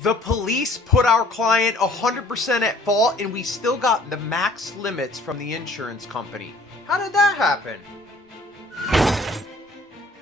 The police put our client 100% at fault and we still got the max limits from the insurance company. How did that happen?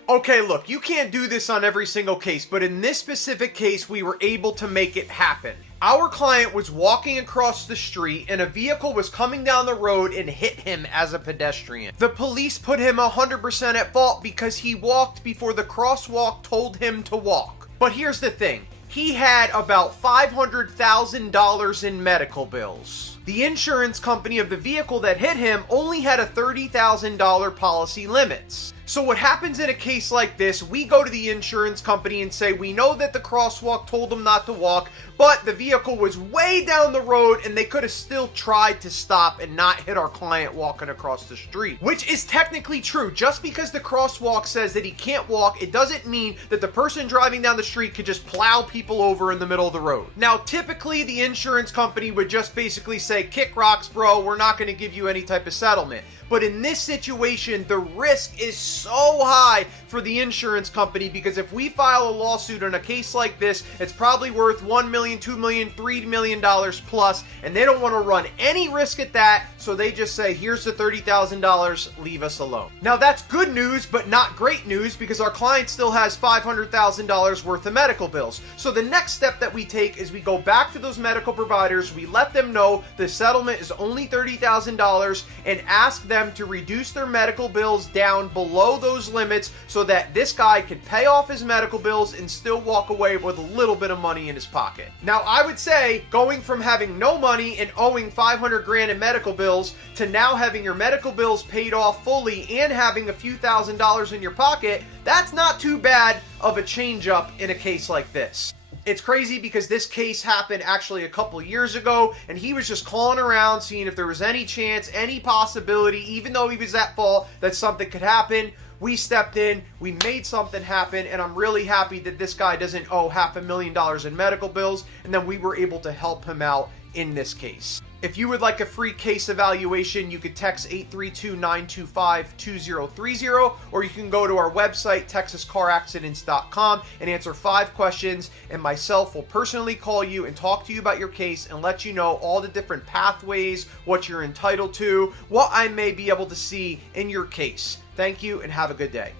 Okay, look, you can't do this on every single case, but in this specific case, we were able to make it happen. Our client was walking across the street and a vehicle was coming down the road and hit him as a pedestrian. The police put him 100% at fault because he walked before the crosswalk told him to walk. But here's the thing. He had about $500,000 in medical bills. The insurance company of the vehicle that hit him only had a $30,000 policy limits. So what happens in a case like this, we go to the insurance company and say, we know that the crosswalk told him not to walk, but the vehicle was way down the road and they could have still tried to stop and not hit our client walking across the street. Which is technically true. Just because the crosswalk says that he can't walk, it doesn't mean that the person driving down the street could just plow people over in the middle of the road. Now, typically the insurance company would just basically say, kick rocks, bro, we're not going to give you any type of settlement. But in this situation, the risk is so high for the insurance company because if we file a lawsuit on a case like this, it's probably worth $1 million, $2 million, $3 million plus, and they don't want to run any risk at that, so they just say, here's the $30,000, leave us alone. Now that's good news, but not great news because our client still has $500,000 worth of medical bills. So the next step that we take is we go back to those medical providers, we let them know the settlement is only $30,000 and ask them to reduce their medical bills down below those limits so that this guy can pay off his medical bills and still walk away with a little bit of money in his pocket. Now, I would say going from having no money and owing 500 grand in medical bills to now having your medical bills paid off fully and having a few $1,000s in your pocket, that's not too bad of a change up in a case like this. It's crazy because this case happened actually a couple years ago and he was just calling around seeing if there was any chance, any possibility, even though he was at fault, that something could happen. We stepped in, we made something happen, and I'm really happy that this guy doesn't owe $500,000 in medical bills, and then we were able to help him out in this case. If you would like a free case evaluation, you could text 832-925-2030, or you can go to our website, texascaraccidents.com, and answer 5 questions, and myself will personally call you and talk to you about your case and let you know all the different pathways, what you're entitled to, what I may be able to see in your case. Thank you and have a good day.